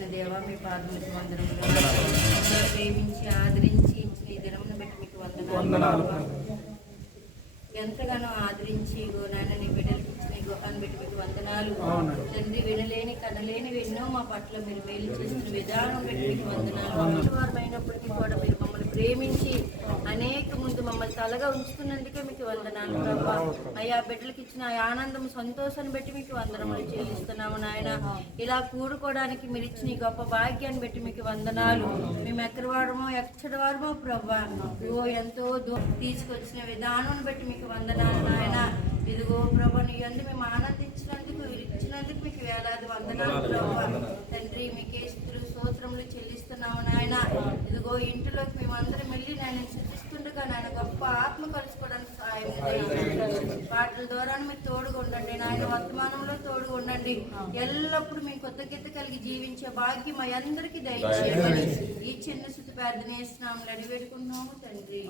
కలిగిన దేవా మీ పాదములకు వందనములు. ప్రేమించి ఆదరించి ఇచ్చిన ఈ దినమును బట్టి మీకు వందనాలు. ఎంతగానో ఆదరించి నాయన నీ బిడ్డలకి ఇచ్చిన ఈ గృహాన్ని బట్టి మీకు వందనాలు. తండ్రి వినలేని కనలేని ఎన్నో మా పట్ల మీరు మేలు చేస్తున్న విధానం బట్టి మీకు వందనాలు. వారమైనప్పటికీ కూడా మీరు మమ్మల్ని ప్రేమించి అనేక ముందు మమ్మల్ని తలగా ఉంచుతున్నందుకే మీకు వందనాలు ప్రభా. అయ్యా బిడ్డలకి ఇచ్చిన ఆనందం సంతోషాన్ని బట్టి మీకు వందనములు చెల్లిస్తున్నాము నాయన. ఇలా కూడుకోవడానికి మీరు ఇచ్చిన ఈ గొప్ప భాగ్యాన్ని బట్టి మీకు వందనాలు. మేము ఎక్కడి వారమో ప్రభా ఎంతో తీసుకొచ్చిన విధానం బట్టి మీకు వందనాలు నాయన. ఇదిగో ప్రభా నీ అందు మేము ఆనందించినందుకు ఇచ్చినందుకు మీకు వేలాది వందనాలు ప్రభా. తండ్రి మీకే స్తుతులు స్తోత్రములు చెల్లిస్తున్నాము నాయన. ఇదిగో ఇంటిలోకి మేమందరం వెళ్ళి నాయన చూపిస్తుండగా నాయన గొప్ప ఆత్మ కలుసుకోవడానికి సహాయం పాటల ద్వారా మీరు తోడుగా ఉండండి నాయన. వర్తమానంలో తోడుగా ఉండండి. ఎల్లప్పుడూ మేము కృతజ్ఞత కలిగి జీవించే భాగ్యం మా అందరికీ దయచేయమని ఈ చిన్న స్తుతి ప్రార్థన చేస్తున్నాము, అడివేడుకుంటున్నాము తండ్రి.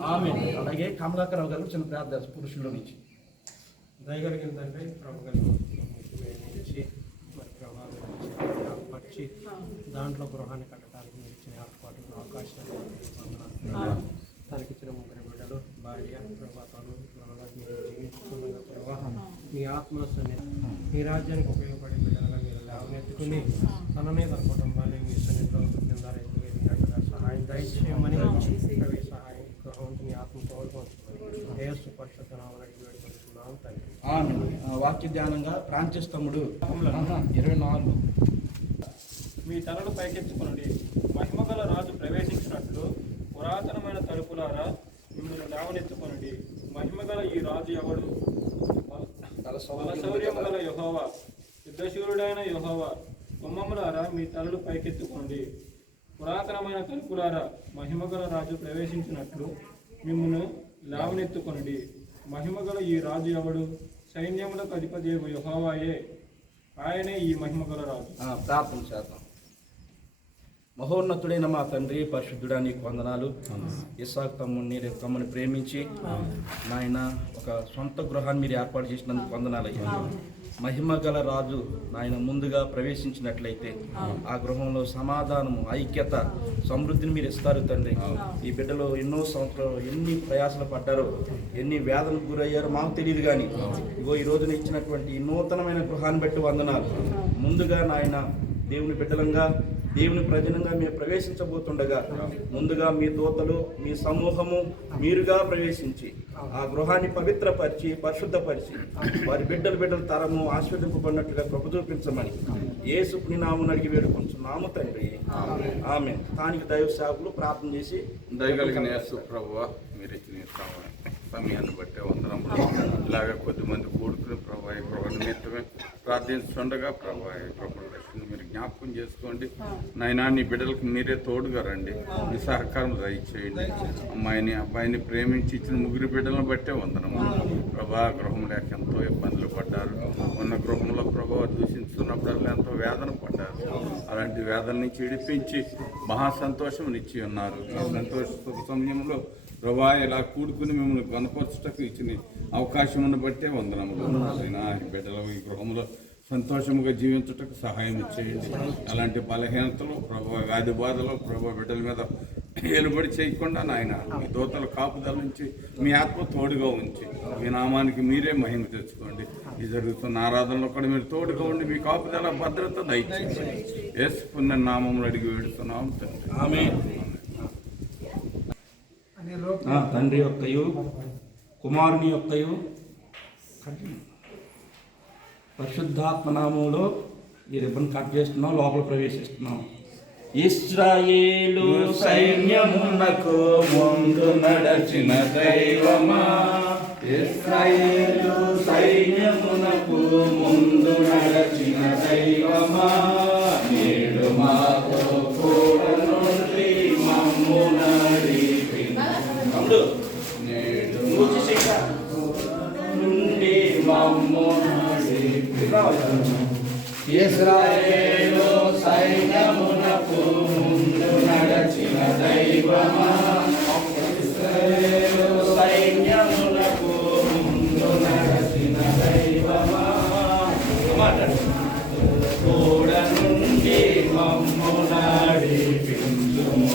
అలాగే కమలాకరావు గారు చిన్న ప్రార్థన పురుషుల్లో నుంచి. దయగలిగిన తండ్రి ప్రభు కలిగి మరి ప్రభావం పరిచి దాంట్లో గృహాన్ని కట్టడానికి మీరు ఇచ్చిన ఏర్పాటుకు అవకాశాలు తనకి ఇచ్చిన ముగ్గురు బిడ్డలు భార్య ప్రభాతాలు మీరు జీవించుకున్న ప్రవాహం మీ ఆత్మ సన్నిధి మీ రాజ్యానికి ఉపయోగపడే బిడ్డలుగా మీరు లేవనెత్తుకుని తననే తన కుటుంబాన్ని మీ సన్నిధిలో కింద సహాయం దయచేయమని సహాయం గృహం మీ ఆత్మ తోడుకొని ఏసు పరిషత్ నామమున వేడుకుంటున్నాం తండ్రి. వాక్య ధ్యానంగా ఫ్రాన్సిస్ తమ్ముడు 24. మీ తలలు పైకెత్తుకునండి, మహిమగల రాజు ప్రవేశించినట్లు పురాతనమైన తలుపులారా మిమ్మల్ని లేవనెత్తుకునండి. మహిమగల ఈ రాజు ఎవడు? బలశౌర్యము గల యెహోవా, యుద్ధశూరుడైన యెహోవా. గుమ్మములారా మీ తలలు పైకెత్తుకోండి, పురాతనమైన తలుపులారా మహిమగల రాజు ప్రవేశించినట్లు మిమ్మల్ని లేవనెత్తుకొనండి. మహిమగల ఈ రాజు ఎవడు? సైన్యములకు అధిపతియగు యెహోవాయే, ఆయనే ఈ మహిమగల రాజు. ప్రార్థన చేద్దాం. మహోన్నతుడైన మా తండ్రి పరిశుద్ధుడా నీకు వందనాలు. ఇస్సాకు తమ్ముని ప్రేమించి నాయన ఒక సొంత గృహాన్ని మీరు ఏర్పాటు చేసినందుకు వందనాలు అయ్యా. మహిమ గల రాజు నాయన ముందుగా ప్రవేశించినట్లయితే ఆ గృహంలో సమాధానము, ఐక్యత, సమృద్ధిని మీరు ఇస్తారు తండ్రి. ఈ బిడ్డలో ఎన్నో సంవత్సరాలు ఎన్ని ప్రయాసలు పడ్డారో, ఎన్ని వేదనకు గురయ్యారో మాకు తెలియదు. కానీ ఇగో ఈ రోజున ఇచ్చినటువంటి నూతనమైన గృహాన్ని బట్టి వందనాలు. ముందుగా నాయన దేవుని బిడ్డలంగా దేవుని ప్రజనంగా మేము ప్రవేశించబోతుండగా ముందుగా మీ దూతలు మీ సమూహము మీరుగా ప్రవేశించి ఆ గృహాన్ని పవిత్రపరిచి పరిశుద్ధపరిచి వారి బిడ్డల తరము ఆస్వాదింపబడినట్లుగా కృప చూపించమని యేసు నామమున అడిగి వేడుకుంటున్నాము తండ్రి. ఆమె స్థానిక దైవ సేవకులు ప్రార్థన చేసి దయగలిగిన యేసు ప్రభువా మీరు ఇచ్చిన సమయాన్ని బట్టే వందనములు. ఇలాగ కొద్దిమంది కూడుకుని ప్రభా ఈ గృహ నిమిత్తమే ప్రార్థించుండగా ప్రభా ఈ ప్రభుత్వ మీరు జ్ఞాపకం చేసుకోండి నాయనా. నీ బిడ్డలకు మీరే తోడుగా రండి, మీ సహకారం దయచేయండి. అమ్మాయిని అబ్బాయిని ప్రేమించి ఇచ్చిన ముగ్గురు బిడ్డలను బట్టే వందనము ప్రభా. గృహం లేక ఎంతో ఇబ్బందులు పడ్డారు, ఉన్న గృహంలో ప్రభావ దూషించుతున్నప్పుడల్లా ఎంతో వేదన పడ్డారు. అలాంటి వేదన నుంచి విడిపించి మహా సంతోషం ఇచ్చి ఉన్నారు. సంతోష సమయంలో ప్రభా ఇలా కూడుకుని మిమ్మల్ని కనపరచుటకు ఇచ్చిన అవకాశం బట్టే వందనములు. బిడ్డల ఈ గృహంలో సంతోషముగా జీవించుటకు సహాయం ఇచ్చేయండి. అలాంటి బలహీనతలు ప్రభా, వ్యాధి బాధలు ప్రభా బిడ్డల మీద ఏలుబడి చేయకుండా నాయన మీ దూతల కాపుదల నుంచి మీ ఆత్మ తోడుగా ఉంచి మీ నామానికి మీరే మహిమ తెచ్చుకోండి. ఈ జరుగుతున్న ఆరాధనలో కూడా మీరు తోడుగా ఉండి మీ కాపుదల భద్రత దయచేయండి. యేసు పుణ్య నామములు అడిగి వేడుతున్నాం తండ్రి. ఆమేన్. తండ్రి యొక్కయు కుమారుని యొక్కయు పరిశుద్ధాత్మ నామములో ఈ రిబ్బన్ కట్ చేస్తున్నాం, లోపల ప్రవేశిస్తున్నాం. ఇశ్రాయేలు సైన్యమునకు ముందు నడచిన దైవమా, ఇశ్రాయేలు సైన్యమునకు ముందు నడచిన దైవమా, నేడు మాతో కూడా నుండి మమ్ము నడిపిన నేడు నుండి మమ్ము ఇశ్రాయేలు సైన్యమునకు ముందు నడచిన దైవమా, ఇశ్రాయేలు సైన్యమునకు ముందు నడచిన దైవమా, తోడ నుండి మమ్ము నడిపించుము